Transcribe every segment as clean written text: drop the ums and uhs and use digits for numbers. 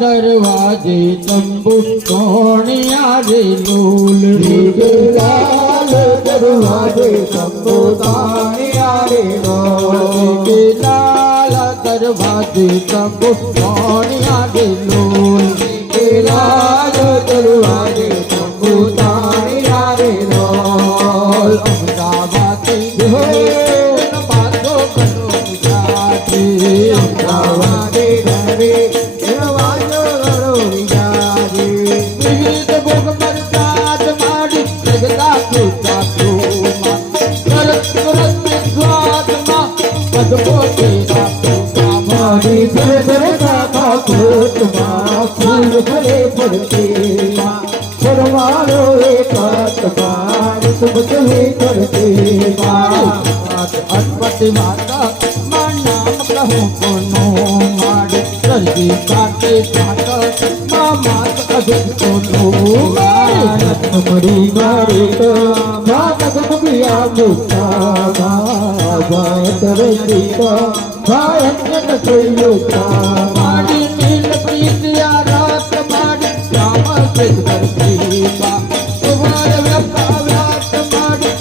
दरवाजे तंबू सोनिया रे लूल लाल दरवाजे तंबू सोनिया रे लूल लाल दरवाजे तंबू सोनिया रे लूल लाल दरवाजे तंबू सोनिया रे लूल अहमदाबाद हो बातों करो जाते अहमदाबाद घरे अटपटी माता नाम कहूँ कोनो मारे सर्दी काटे काटा मात अधिक कोनो मरी मारे तो माता बिया मुक्ता तरसी का भारत युक्ता मारी नील प्रीतिया रात मारी श्याम से करती तुम्हारे व्याप्त मारी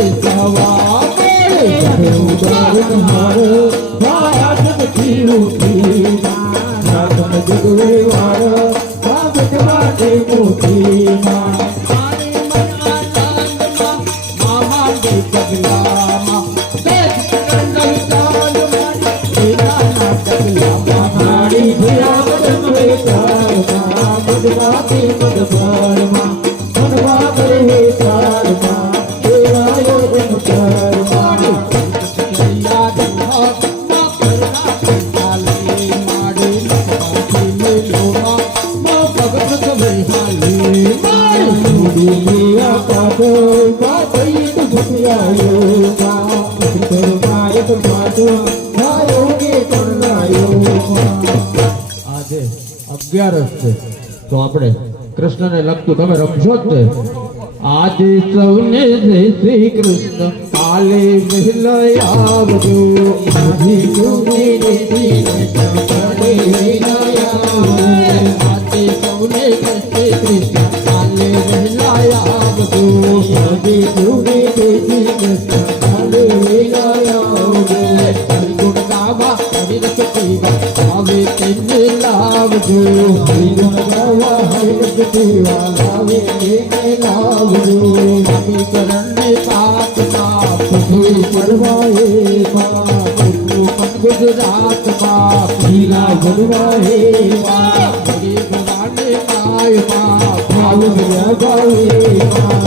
સવા મળે ઉદાહરણ મારો ભાત નથી ઉઠી રાતન જગવે વાળો બાબત માટે મોટી મારી મનના ચાંદમાં મામા બે પગલામાં તેજ કંડલ ચાંદમાં એના પગલામાં મારી ભયા જગવે ચાલમાં બદવાતી મદભરમાં મનવા કરે ચાલમાં દેવાયો એમ કરમાં કૈયા દુહા કરના ચાલે માડી મકવાથી લોમાં મો ભગત વૈહાલી માડી મિયા પાડો બાઈ તું ભૂતિયાયો મા કર માય તો પાડો ભાયો કે કરનાયો આજે 11 છે તો આપણે કૃષ્ણને લગતું તમે રમશો જ ને આજે સૌને જય શ્રી કૃષ્ણ કાલે વહેલા આવજો આજે સૌને જય શ્રી કૃષ્ણ કાલે વહેલા આવજો આજે સૌને જય શ્રી કૃષ્ણ કાલે વહેલા આવજો આજે સૌને જય શ્રી કૃષ્ણ કાલે વહેલા આવજો હરિગુણ ગાવા હરિરસ પીવા આવે તેને લાવજો હરિગુણ ગાવા હરિરસ પીવા આવે તેને લાવજો સમીકરણને પાકમાં પૃથ્વી પડવાએ માં પુત્રું પણ ગુજરાતમાં પીલા ભરવાએ માં ગરીબવાને કાયમાં ભાવ લગાવે માં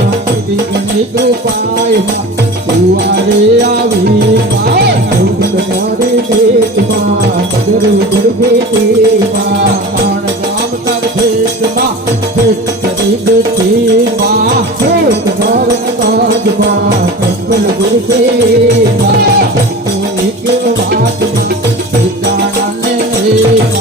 દીકરી કૃપાયમાં કુવારે આવી માં ઉગડવારે ભેટમાં પદર ગરભે દેવા પાણ ગામ તર ભેટમાં ભેટ કરી બેઠીમાં ભેટ ભારત કાજમાં કંકલ ગુરસેમાં નિત્ય વાતમાં વિચારાને ભેટ